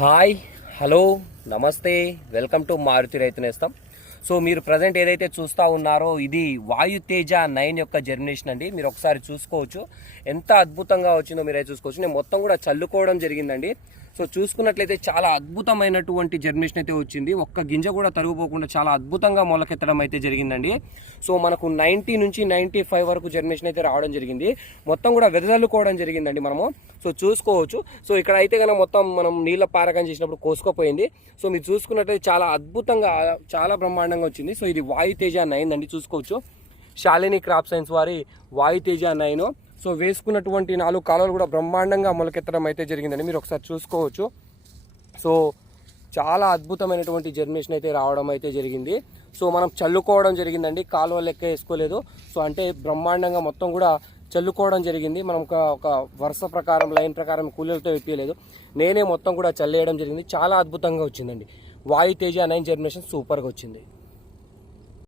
Hi, hello, నమస్తే, welcome to Maruti రైతు నేస్తం. సో మీరు ప్రజెంట్ ఏదైతే చూస్తూ ఉన్నారో ఇది వాయుతేజ 9 యొక్క జర్మినేషన్ అండి. మీరు ఒకసారి చూసుకోవచ్చు ఎంత అద్భుతంగా వచ్చిందో మీరైతే చూసుకోవచ్చు. నేను మొత్తం కూడా చల్లుకోవడం జరిగిందండి. సో చూసుకున్నట్లయితే చాలా అద్భుతమైనటువంటి జర్మినేషన్ అయితే వచ్చింది. ఒక్క గింజ కూడా తరుగుపోకుండా చాలా అద్భుతంగా మొలకెత్తడం అయితే జరిగిందండి. సో మనకు 90 నుంచి 95 వరకు జర్మినేషన్ అయితే రావడం జరిగింది. మొత్తం కూడా వెదజల్లుకోవడం జరిగిందండి మనము. సో చూసుకోవచ్చు. సో ఇక్కడ అయితే కనుక మొత్తం మనం నీళ్ళ పారకం చేసినప్పుడు కోసుకుపోయింది. సో మీరు చూసుకున్నట్లయితే చాలా అద్భుతంగా చాలా బ్రహ్మాండంగా వచ్చింది. సో ఇది వాయుతేజ 9 అండి. చూసుకోవచ్చు, శాలిని క్రాప్ సైన్స్ వారి వాయుతేజ 9. సో వేసుకున్నటువంటి 4 కాలువలు కూడా బ్రహ్మాండంగా మొలకెత్తడం అయితే జరిగిందండి. మీరు ఒకసారి చూసుకోవచ్చు. సో చాలా అద్భుతమైనటువంటి జర్మినేషన్ అయితే రావడం అయితే జరిగింది. సో మనం చల్లుకోవడం జరిగిందండి, కాలువ లెక్క వేసుకోలేదు. సో అంటే బ్రహ్మాండంగా మొత్తం కూడా చల్లుకోవడం జరిగింది. మనం ఒక వరుస ప్రకారం లైన్ ప్రకారం కూలీలతో విప్పలేదు, నేనే మొత్తం కూడా చల్లేయడం జరిగింది. చాలా అద్భుతంగా వచ్చిందండి. వాయుతేజ 9 జర్మినేషన్ సూపర్గా వచ్చింది.